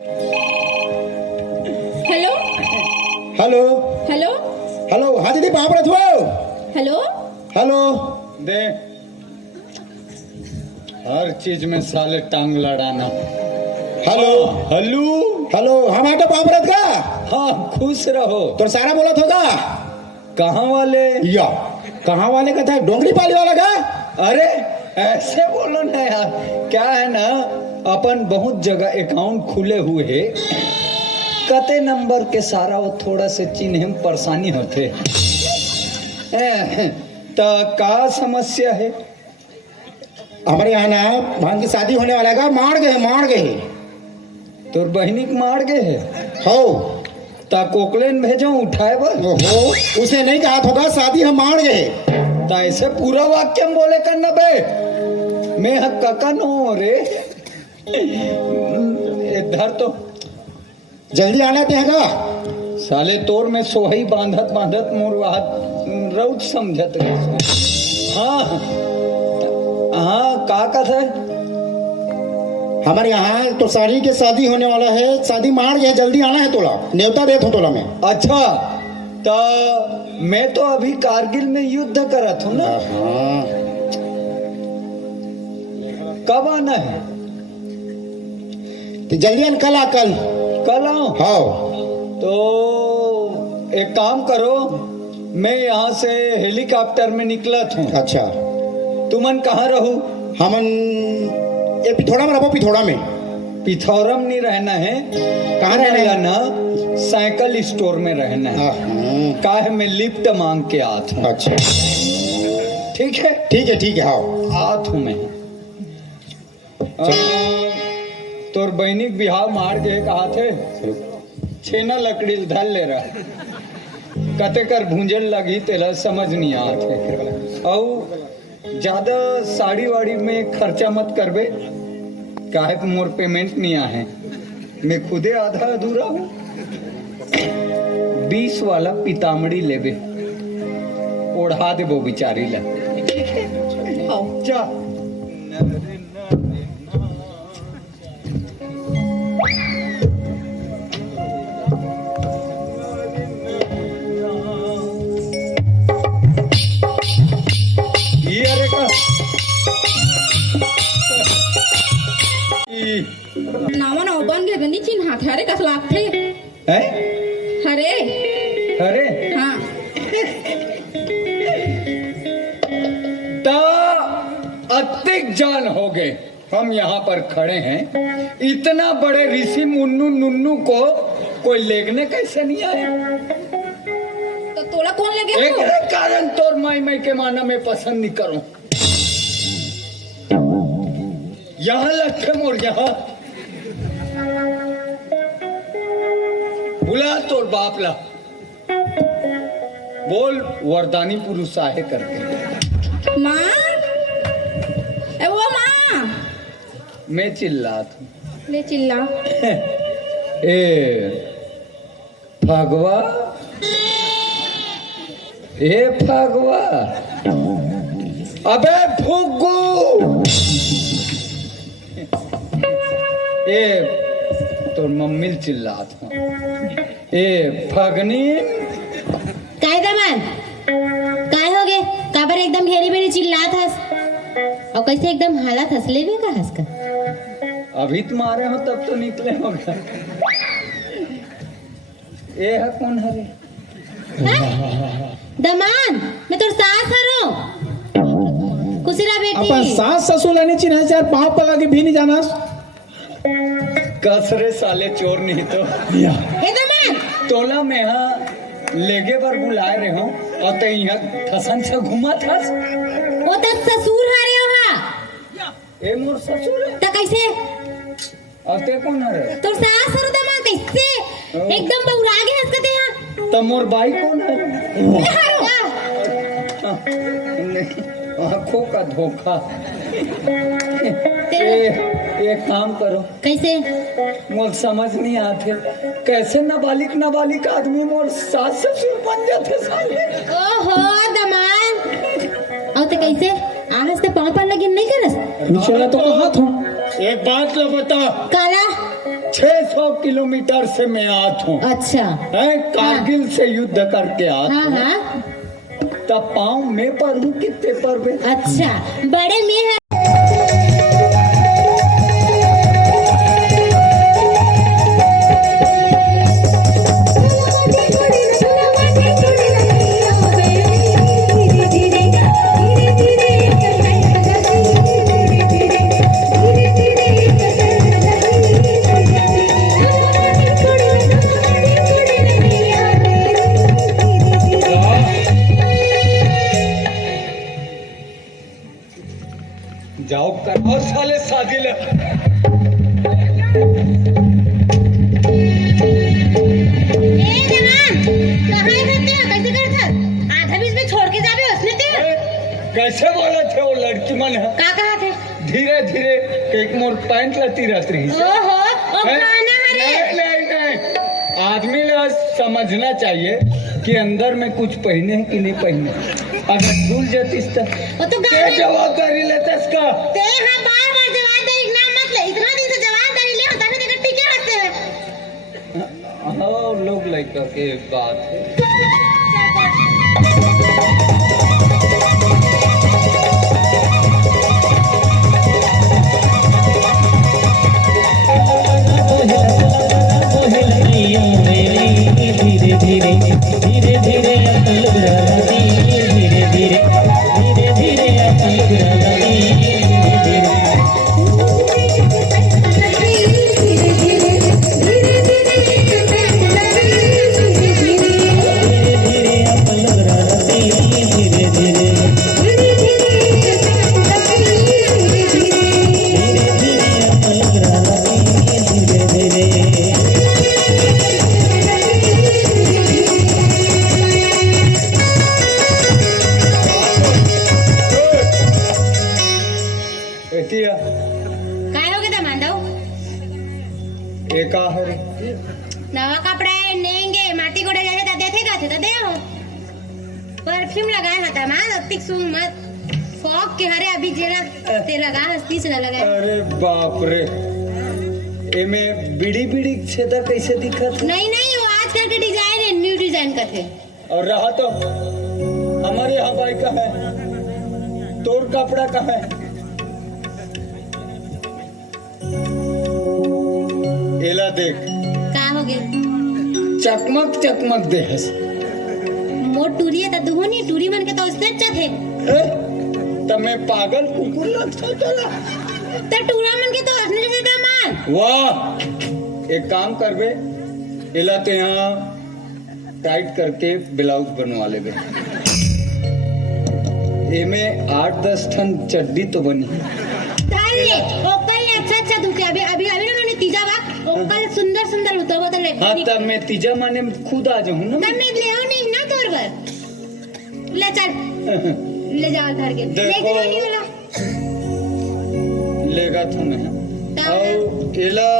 Hello hello hello hello हाँ दीदी कहाँ पर हो? हेलो हेलो दे हर चीज में साले टांग लड़ाना। हेलो हलू हेलो हम आटे पापरत का हाँ खुश रहो। तो सारा बोला था कहाँ वाले? या कहाँ वाले का था? डोंगरी पाली वाला का? अरे ऐसे बोलो ना यार, क्या है ना अपन बहुत जगह अकाउंट खुले हुए है, कते नंबर के सारा वो थोड़ा से चिन्ह में परेशानी होते तो का समस्या है? हमारे यहाँ ना भान की शादी होने वाला का मार गए तोर बहनी के मार गए है हो ता कोकलेन भेजो उठाए बर हो उसने नहीं कहा होगा शादी हम मार गए ता ऐसे पूरा वाक्य में बोले करना बे मैं हक्का का नो रे इधर तो जल्दी आना ते का साले तोर में सोही बांधत बांधत मोर रौट समझत रहे। हाँ हाँ का है हमारे यहाँ तो सारी के शादी होने वाला है, शादी मार गए, जल्दी आना है तोला, न्योता देत हो तोला में। अच्छा तो मैं तो अभी कारगिल में युद्ध करत हूँ ना। कब आना है? तो जल्दी आन कल कल आओ। हाँ तो एक काम करो, मैं यहाँ से हेलीकॉप्टर में निकलत हूँ। अच्छा तुमन कहाँ रहू? हमन ये पिथौरा में रहो। पिथौरा में पिथौरम नहीं रहना है। कहाँ रहना है? ना साइकिल स्टोर में रहना है। का है मैं लिफ्ट मांग के आत हूँ। अच्छा ठीक है ठीक है हाँ आत हूँ मैं। तोर बहनी बिहाव मार के कहा थे छेना लकड़ी धल ले रहा कते कर भूंजन लगी तेला समझ नहीं आते। और ज्यादा साड़ी वाड़ी में खर्चा मत करबे, काहे कि मोर पेमेंट नहीं आहे, मैं खुदे आधा अधूरा हूँ। 20 वाला पितामड़ी लेबे, ओढ़ा देबो बिचारी ला। जा नावा ना ओपन के गंदी चिन्ह हाथ हरे कस लागथे है? हरे अरे हाँ अतिक जान हो गए हम यहाँ पर खड़े हैं, इतना बड़े ऋषि मुन्नू नुन्नू को कोई लेगने कैसे नहीं आया? तो तोला कौन ले गया? एक कारण तोर माई के माना मैं पसंद नहीं करूं। यहाँ लखे मोर यहाँ बुला तोर बाप ला, बोल वरदानी पुरुष आहे करके। माँ ए वो माँ मैं चिल्लात हूँ। ले चिल्ला ए भगवा ए भगवा अबे फुग्गू ए तो मम्मी चिल्लात हूँ। ए फगनी काय दमन काय हो गए काबर एकदम घेरी बेरी चिल्लात हस और कैसे एकदम हालत हंसले भी का हंस का अभी तुम्हारे हो तब तो निकले होगा। ए है कौन हरे? दमान मैं तोर सास हरो कुसिरा बेटी अपन सास ससुर लेने चिन्ह चार पाँव पला के भी नहीं जाना। कसरे साले चोर नहीं तो हे दमान तोला में यहाँ लेगे पर बुलाए रहे हो और ते यहाँ ठसन से घुमा थस। वो तक ससुर हरे हो हा ए मोर ससुर है त कैसे और ते कौन है? तोर सास हरो दमान कैसे एकदम बौरा के हंस के यहाँ तो मोर बाई कौन है? आंखों का धोखा। एक काम करो, कैसे मोर समझ नहीं आते कैसे नाबालिग आदमी मोर सास ससुर बन जाते साले। ओहो दमान और तो कैसे आहस ते पाँव पर लगी नहीं करस निचला तो हाथ हो एक बात लो बता, काला 600 किलोमीटर से मैं आत हूँ, अच्छा। है कारगिल से युद्ध करके आत हाँ हूँ। हाँ, तब पाँव में पर हूँ कितने पर बे? अच्छा, बड़े में है। जाओ कर और साले शादी ले। कैसे बोले थे वो लड़की मन है? का कहा थे? धीरे धीरे एक मोर पैंट लती रहती है। ओहो, ओ गाना हरे। नहीं, आदमी ने समझना चाहिए कि अंदर में कुछ पहने है कि नहीं पहने। अगर भूल जाती तो वो तो क्या गाना जवाबदारी लेते इसका? ते हाँ बार-बार जवाबदारी ना मत ले। इतना दिन से जवाबदारी ले होता है देखो टीके हंसते हैं। हाँ लोग लड़का के बात है। धीरे धीरे धीरे धीरे अकल बढ़ाती, धीरे धीरे धीरे धीरे अकल बढ़ाती, धीरे धीरे अकल बढ़ाती, धीरे धीरे अकल बढ़ाती, धीरे धीरे। एतिया काय हो गए था मांडव? एका हरे नवा कपड़ा है नेंगे माटी कोड़े जैसे तो देखेगा थे तो दे हो। परफ्यूम लगाए हता मान अतिक सुन मत फॉग के हरे अभी जेला ते लगा हस्ती से लगाए। अरे बाप रे, एमे बीड़ी बीड़ी छेदा कैसे दिखत? नहीं नहीं, वो आजकल के डिजाइन है, न्यू डिजाइन का थे। और रहा तो हमारे यहाँ भाई का है, तोर कपड़ा का है। एला देख का हो गए? चकमक चकमक देहस। मोर टूरी है तो दुहोनी टूरी मन के तो उससे अच्छा थे। तब मैं पागल कुकुर लगता चला। तो टूरा मन के तो हंसने जैसे का मान। वाह, एक काम करबे, एला ते यहाँ टाइट करके ब्लाउज बनवा लेबे। एमे 8-10 ठन चड्डी तो बनी। डाल ले, ओकल ले अच्छा दूसरे अभी अभी अभी ना मैंने तीजा बात ओकल सुंदर सुंदर उतर बदल ले। हाँ तब मैं तीजा माने खुद आ जाऊँ ना। तब मैं ले आओ नहीं ना तोर पर। ले चल, ले जाओ घर के। देखो। नहीं वाला। लेगा तो मैं। और एला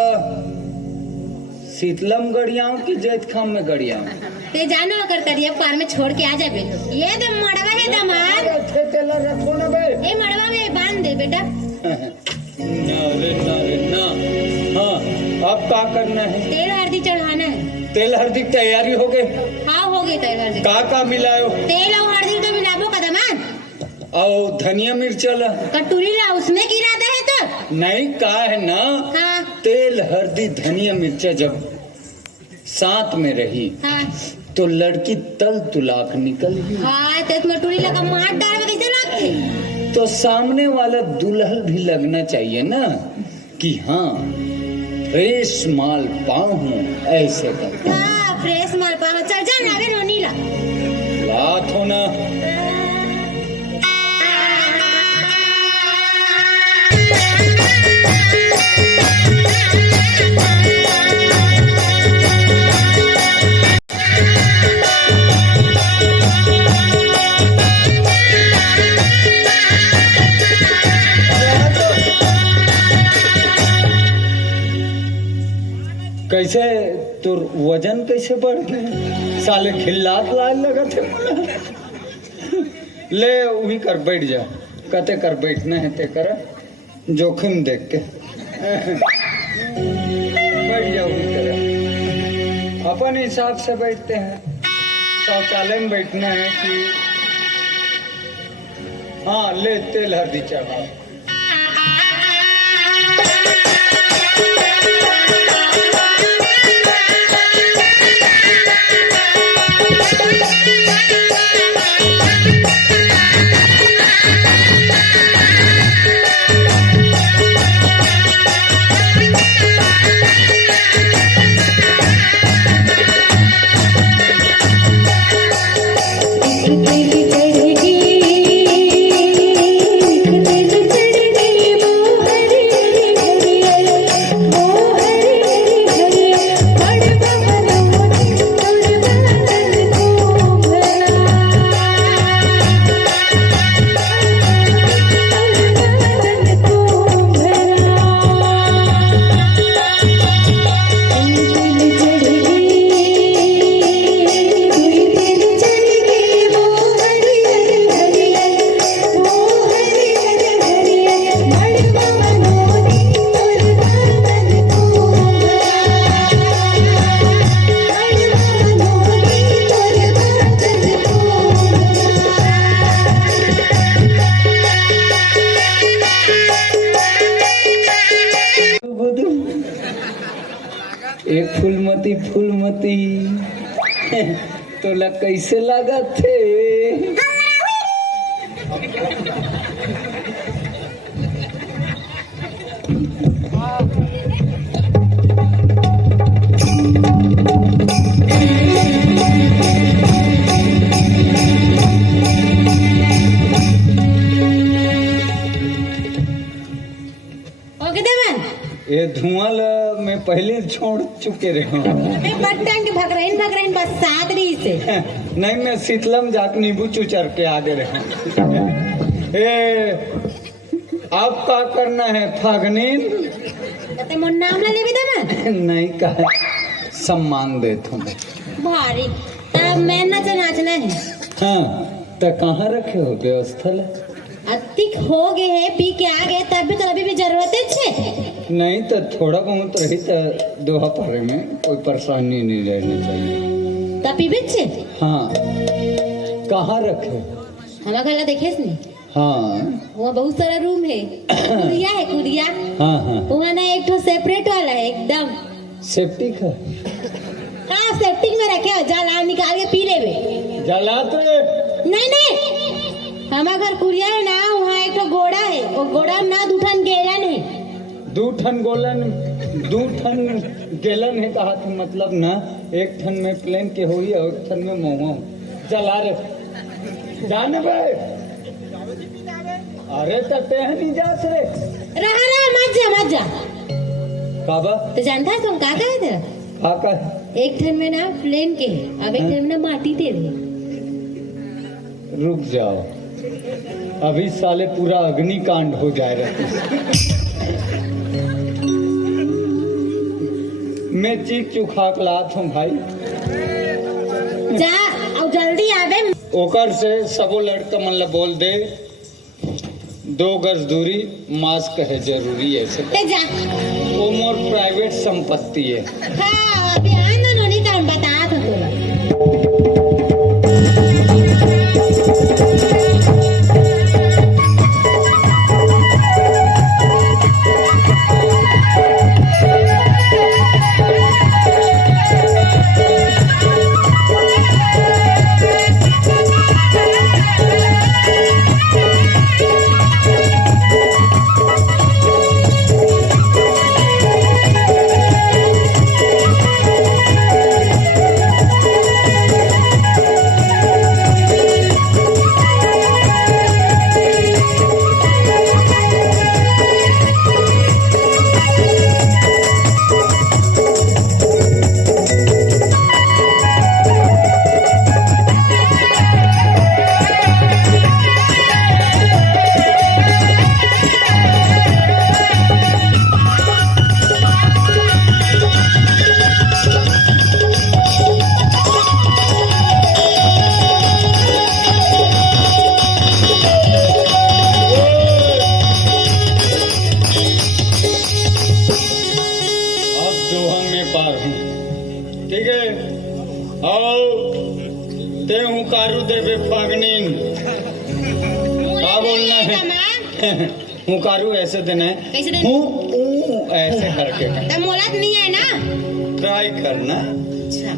शीतलम गड़ियाओं की जैत खाम में गड़ियाओं। ते जानो अगर करिए पार में छोड़ के आ जाबे। ये तो मड़वा है दमाद। अच्छे तेला रखो ना बे। ए मड़वा में बांध दे बेटा। ना रे ना। हाँ, अब क्या करना है? तेल हल्दी चढ़ाना है। तेल हल्दी की तैयारी हो गई? हाँ हो गई तेल हल्दी। का मिलायो? तेल और हल्दी तो मिलाबो का दमाद। और धनिया मिर्चा ला? कटोरी ला उसमें की इरादा है तो? नहीं का है ना। हाँ तेल हल्दी धनिया मिर्चा जब साथ में रही हाँ तो लड़की तल तुलाक निकल गई। हाँ तो इसमें टूरी लगा मार डाल में कैसे लगते? तो सामने वाला दुल्हन भी लगना चाहिए ना कि हाँ फ्रेश माल पाऊं हूँ ऐसे कर। हाँ फ्रेश माल पाओ। चल जा ना बे रोनी ला। रात होना। कैसे तो वजन कैसे बढ़ गए? साले खिल्लात लाल लगा थे। ले वही कर बैठ जा। कते कर बैठना है ते कर जोखिम देख के बैठ अपन हिसाब से बैठते हैं। शौचालय में बैठना है कि हाँ ले तेल हल्दी चढ़ा। एक फूलमती तोला कैसे लागत थे? ये धुआं मैं पहले छोड़ चुके रहे भगरइन बस साथ रही से नहीं मैं शीतलम जाक नींबू चुचर के आगे रहा। आप क्या करना है फागनीन? नाम ले भी नहीं कहा सम्मान दे तुम भारी तब मैं नाचना है। हाँ तो कहाँ रखे हो व्यवस्था ले? अतिक हो गए है पी के आ गए तब भी तो अभी भी जरूरत है नहीं तो थोड़ा बहुत रही तो दोपहर में कोई परेशानी नहीं रहनी चाहिए। तब पी बच्चे हाँ कहाँ रखे? हमारा घर देखे नहीं। हाँ वहाँ बहुत सारा रूम है कुरिया है कुरिया। हाँ हाँ वहाँ ना एक तो सेपरेट वाला है एकदम सेफ्टी का। हाँ सेफ्टी में रखे हो जला निकाल के पी ले जला तो नहीं हमारा घर कुरिया है ना वहाँ एक तो गोड़ा है वो गोड़ा ना दूठन गेलन है। दू ठन गेलन है कहा था मतलब ना एक ठन में प्लेन के हुई और एक ठन में मोहो जला रे जाने भाई। अरे तते है नहीं जात रे रहा मत जा काबा तो जानता है तुम क्या कहे थे? काका एक ठन में ना प्लेन के है अब एक ठन में ना माटी दे रहे। रुक जाओ अभी साले पूरा अग्निकांड हो जाए रहा। मैं चीख चुखा के लात हूँ भाई। जा और जल्दी आवे। ओकर से सबो लड़का मन ला बोल दे 2 गज दूरी मास्क है जरूरी है से जा वो मोर प्राइवेट संपत्ति है। हाँ अभी आनंद होने का बता था तोला। ठीक है आओ ते हूँ कारू देवे फागनीन क्या बोलना है हूँ कारू ऐसे देना है कैसे देना? हूँ ऐसे करके तब मोलात नहीं है ना? ट्राई करना अच्छा।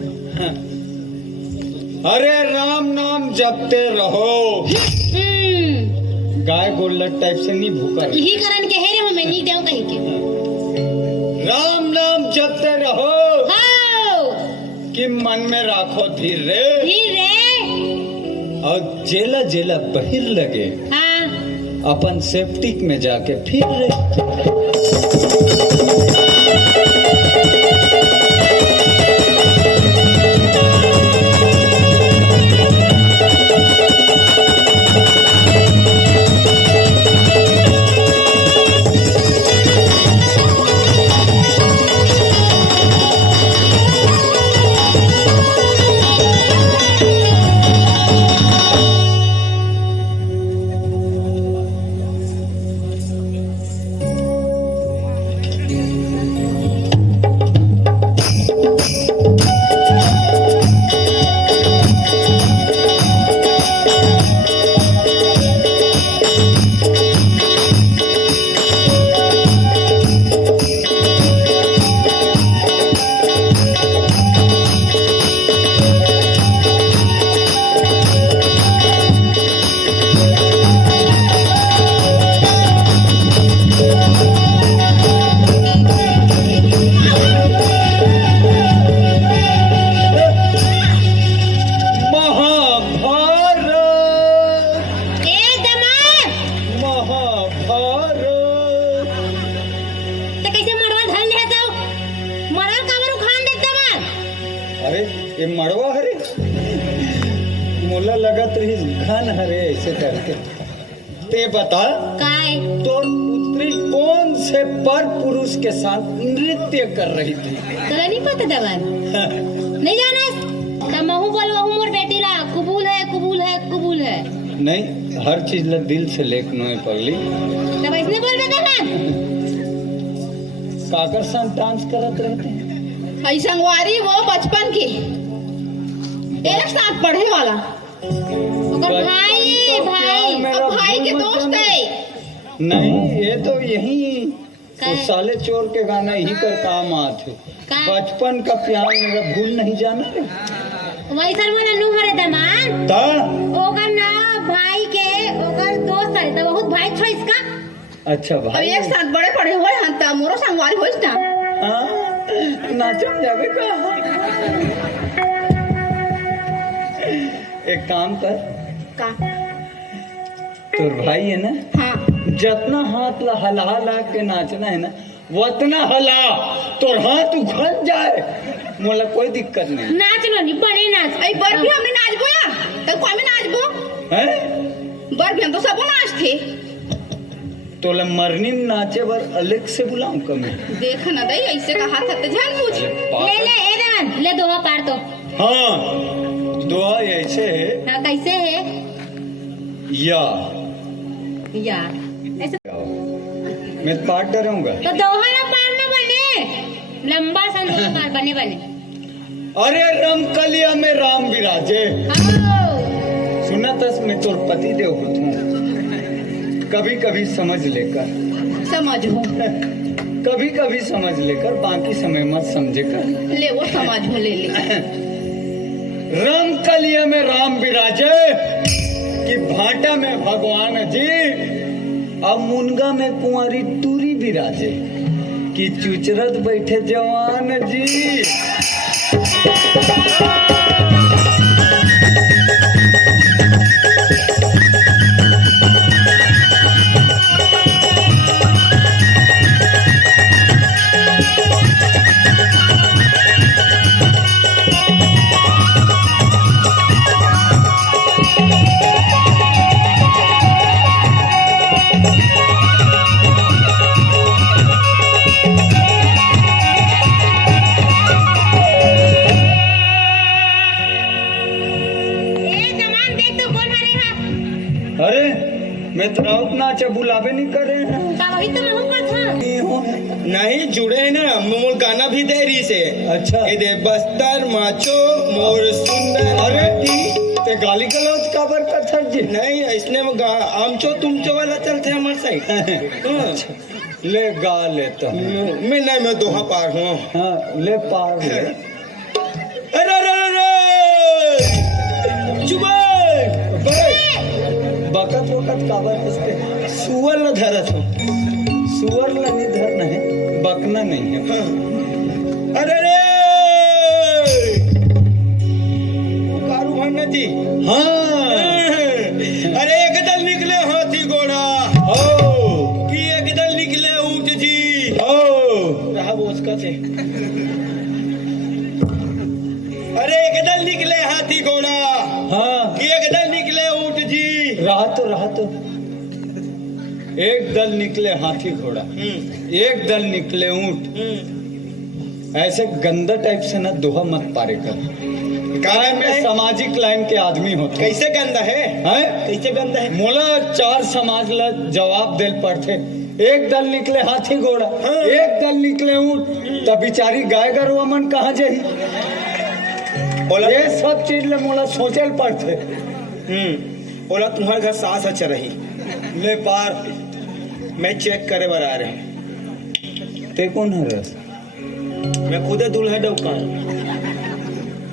अरे राम नाम जपते रहो गाय गोल्लट टाइप से नहीं भूखा रहे। यही कारण के है रे हमें नहीं देव कहीं के राम नाम जपते रहो हाँ कि मन में राखो धीर रे रे और जेला जेला बहिर लगे हाँ अपन सेफ्टिक में जाके फिर रे ये मड़वा हरे मोला लगत रही घन हरे ऐसे करके ते बता काय तो पुत्री कौन से पर पुरुष के साथ नृत्य कर रही थी तोला नहीं पता दवन नहीं जाना तमहु बोल वहु मोर बेटी ला कबूल है कबूल है कबूल है नहीं हर चीज ला दिल से लेखनो है पगली तब इसने बोल दे दवन काकर साथ डांस करत रहते हैं संगवारी वो बचपन की एक साथ पढ़े वाला ओकर भाई भाई अब भाई के दोस्त है नहीं ये तो यही काय? उस साले चोर के गाना यही कर काम आते काय? बचपन का प्यार मेरा भूल नहीं जाना रे वही सर मोला नु हरे दमान ता ओकर ना भाई के ओकर दोस्त है तो बहुत भाई छो इसका अच्छा अब भाई एक साथ बड़े पढ़े हुए हैं तो मोरो संगवारी होइस ना हाँ, नाचम जावे का एक काम कर का तोर भाई है ना हाँ जितना हाथ ला हला हला के नाचना है ना उतना हला तोर हाथ उखड़ जाए मोला कोई दिक्कत नहीं नाच लो नहीं बड़े नाच आई बर भी हमने नाचबो या तो कोई में नाचबो है बर भी हम तो सबो नाच थे तोला मरनी में नाचे बर अलग से बुलाऊं कम देख ना दई ऐसे का हाथ हते ध्यान पूछ ले ले ए दवन ले दोहा पार तो हाँ दुआ ऐसे है हाँ कैसे है या यार ऐसे मैं पार्ट डरूंगा तो दोहा ना पार ना बने लंबा सा दोहा पार बने बने अरे रमकलिया में राम विराजे आओ सुना तस मैं तोर पति देव हूँ कभी कभी समझ लेकर समझो कभी कभी समझ लेकर बाकी समय मत समझे कर ले वो समझो ले ले रमकलिया में राम विराजे कि भाटा में भगवान जी अब मुनगा में कुंवारी टूरी विराजे कि चुचरत बैठे जवान जी अरे मैं तो नाचा बुलावे नहीं कर रहे हैं वही तो मैं हूँ था हो? नहीं जुड़े है ना, मोर गाना भी दे रही से। अच्छा। ये दे बस्तर माचो मोर सुंदर। अरे ते गाली गलौज काबर कर जी? नहीं इसने आमचो तुमचो वाला चलते हमारे साइड। ले गा लेता मैं नहीं, मैं दोहा पार हूँ। हाँ ले पार ले। अरे अरे अरे चुप बकत वकत काबर हंसते? सुअर न धरत हूँ। सुअर ला नहीं धरना है, बकना नहीं है। हाँ। अरे रे कारू भान्ना जी। हाँ अरे एक दल निकले हाथी घोड़ा कि एक दल निकले ऊंट जी। रहा वो उसका से। अरे एक दल निकले हाथी घोड़ा हाँ कि एक दल निकले ऊंट जी। रहा तो एक दल निकले हाथी घोड़ा, एक दल निकले ऊंट। ऐसे गंदा टाइप से ना दोहा मत पारे कर। कारण में सामाजिक लाइन के आदमी होते। कैसे गंदा है? कैसे गंदा है? मोला 4 समाज ला जवाब देल पड़ते। एक दल निकले हाथी घोड़ा, एक दल निकले ऊंट, तब बिचारी गाय गरुआ मन कहाँ जाही? ये सब चीज ले मोला सोचल पड़ते। बोला तुम्हारे घर सास अच्छा रही। ले पार मैं चेक करे बर आ रहे। ते कौन है रस? मैं खुदे दूल्हा डौकान।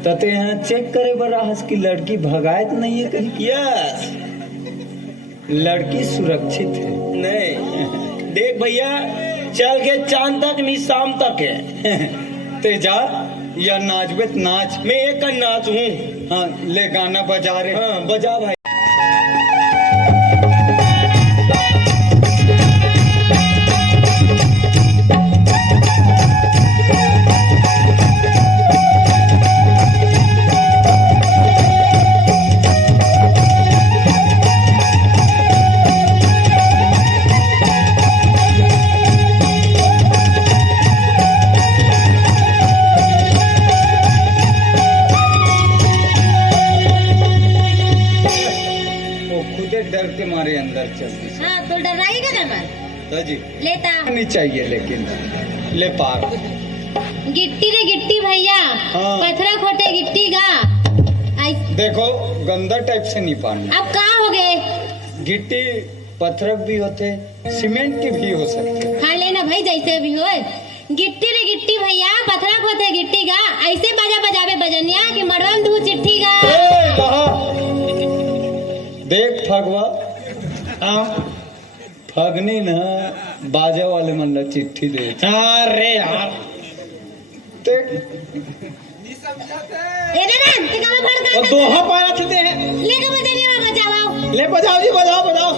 तते यहाँ चेक करे बरा हंस की लड़की भगाए तो नहीं है कहीं? यस। लड़की सुरक्षित है। नहीं देख भैया, चल के चांद तक नहीं शाम तक है। ते जा या नाचबे नाच। मैं एक का नाच हूँ। हाँ ले गाना बजा रहे। हाँ बजा भाई। डर के मारे अंदर चलती। हाँ तो डराई का मर तो जी लेता नहीं चाहिए, लेकिन ले पार। गिट्टी रे गिट्टी भैया। हाँ। पथरा खोटे गिट्टी गा। देखो गंदा टाइप से नहीं पानी। अब कहाँ हो गए? गिट्टी पत्थर भी होते, सीमेंट की भी हो सकते। हाँ लेना भाई जैसे भी हो। गिट्टी रे गिट्टी भैया, पथरा खोटे गिट्टी गा। ऐसे बाजा बजावे बजनिया कि मड़वा में दू चिट्ठी गा। देख फगवा, फगनी न बाजा वाले मन ला चिट्ठी दे। अरे यार देख दोहा पारा थे हैं। लेके बजनिया बजाओ। ले बजाओ जी, बजाओ बजाओ।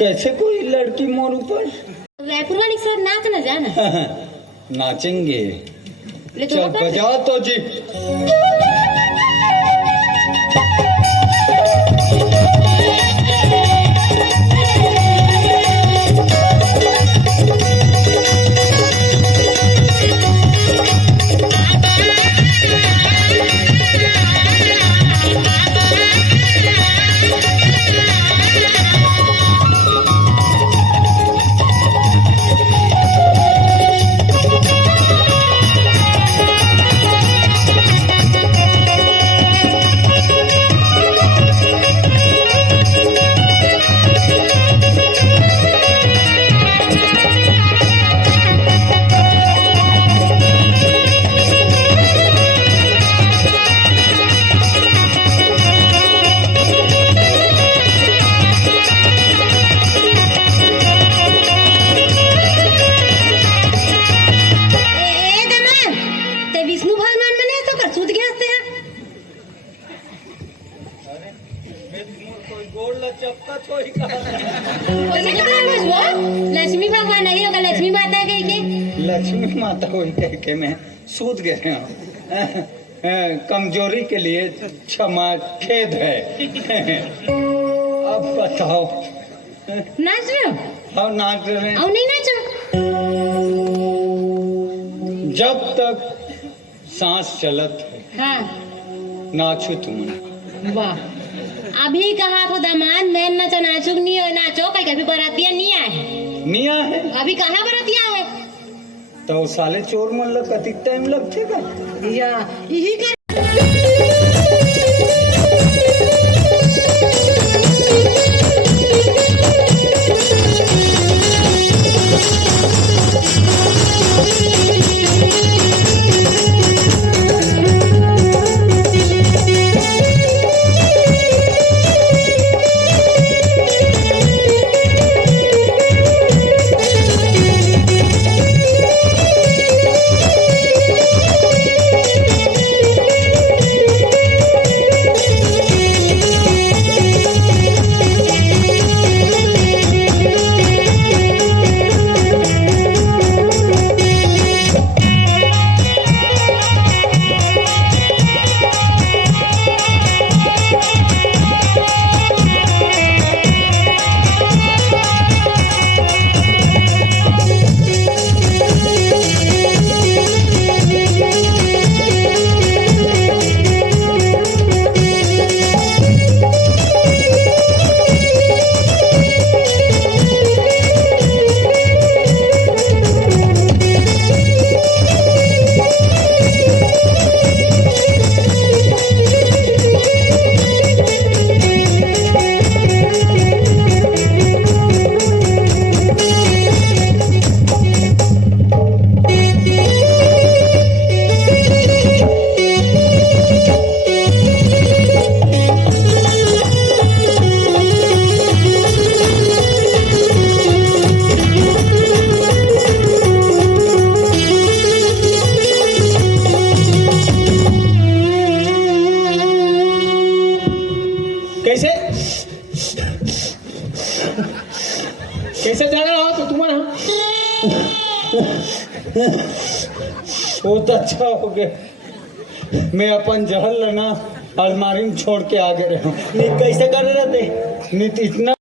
कैसे कोई लड़की मोर ऊपर? रायपुर वाली सर नाच न जाना। नाचेंगे। ले तो चल होता है। बजाओ तो जी। चपका तो ही कहा वैसे कितना बस वो लक्ष्मी भगवान नहीं होगा, लक्ष्मी माता कह के। लक्ष्मी माता को ही कह के मैं सूत गए हूँ। कमजोरी के लिए क्षमा, खेद है। अब बताओ। नाच रहे हो? अब नाच रहे हैं। और नहीं नाचो? जब तक सांस चलत है हाँ नाचो तुमने। वाह, अभी कहा तो दामाद मैं नाचा नाचुक नहीं हो, नाचो कहीं कभी बरातिया नहीं आए। निया है अभी कहाँ बरातिया है? तो साले चोर मन लग कति टाइम लगते का या यही कर कैसे जाना हो तो तुम्हारा बहुत अच्छा हो गया। मैं अपन जहल लेना अलमारी में छोड़ के आ गए हूँ। कैसे कर रहे थे? नहीं तो इतना